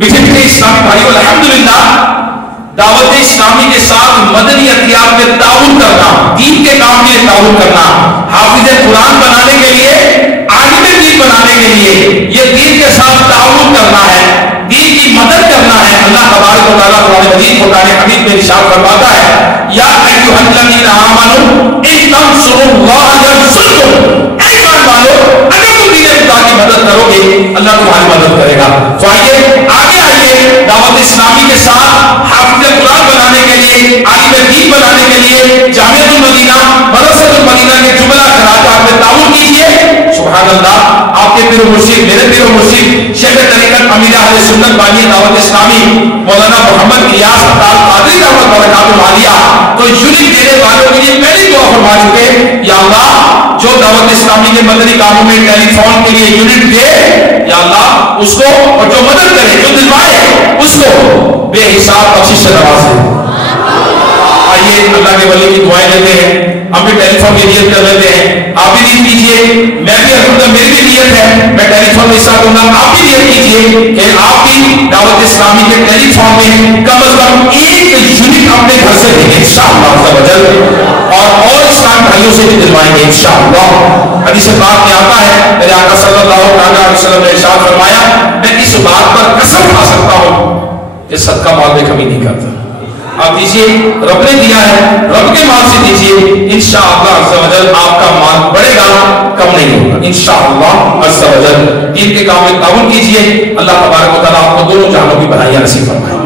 میٹھے اسلامی بھائیوں، الحمدللہ دعوت اسلامی کے ساتھ مدنی احتیاط میں تعاون کرنا، دین کے کام کے لیے تعاون کرنا، حافظ قرآن بنانے کے لیے، عالم دین بنانے کے لیے، یہ دین کے ساتھ تعاون کرنا ہے، دین کی مدد کرنا ہے۔ اللہ تبارک و تعالیٰ قرآن مجید قرآن حمید میں ارشاد فرماتا ہے، یا ایھا الذین آمنوا ان تنصروا اللہ ینصرکم، اے ایمان والو اگر تم دین خدا کی مدد کرو گے اللہ تمہاری مدد کرے گا۔ تو آئیے آگے آئیے، دعوت اسلامی کے ساتھ حافظ قرآن بنانے کے لیے، عالم دین بنانے کے لیے جامعۃ المدینہ، مدرسۃ المدینہ کے جملہ خراجات میں تعاون کیجیے۔ سبحان اللہ، آپ کے پیر و مرشد، میرے پیر و مرشد شیخ طریقت امیر اہل سنت بانی دعوت اسلامی مولانا محمد الیاس اطہار قادری رحمۃ اللہ برکاتہ عالیہ تو یونٹ دینے والوں کے لیے پہلی دعا فرما چکے، یا اللہ جو دعوت اسلامی کے مدنی کاموں میں ٹیلی فون کے لیے یونٹ دے، یا اللہ اس کو، اور جو مدد کرے، جو دلوائے اس کو بے حساب بخشش سے نوازے۔ آئیے اللہ کے ولی کی دعائیں لیتے ہیں، ہم بھی ٹیلی فون کی نیت کر لیتے ہیں، آپ بھی نیت کیجئے، میں بھی الحمدللہ میری بھی نیت ہے، میں ٹیلی فون میں حصہ دوں گا، آپ بھی نیت کیجئے کہ آپ بھی دعوت اسلامی کے ٹیلی فون میں کم از کم ایک یونٹ اپنے گھر سے دیں گے انشاءاللہ عز و جل، اور اسلام بھائیوں سے بھی دلوائیں گے انشاءاللہ۔ حدیث پاک میں آتا ہے، میرے آقا صلی اللہ علیہ وسلم نے ارشاد فرمایا، میں اس بات پر قسم کھا سکتا ہوں کہ صدقہ مال میں کمی نہیں کرتا۔ آپ دیجئے، رب نے دیا ہے، رب کے مال سے دیجئے، انشاءاللہ عز و جل آپ کا مال بڑھے گا، کم نہیں ہوگا انشاءاللہ عز و جل۔ دین کے کام میں تعاون کیجئے، اللہ تبارک و تعالیٰ آپ کو دونوں جہانوں کی بھلائیاں نصیب فرمائے۔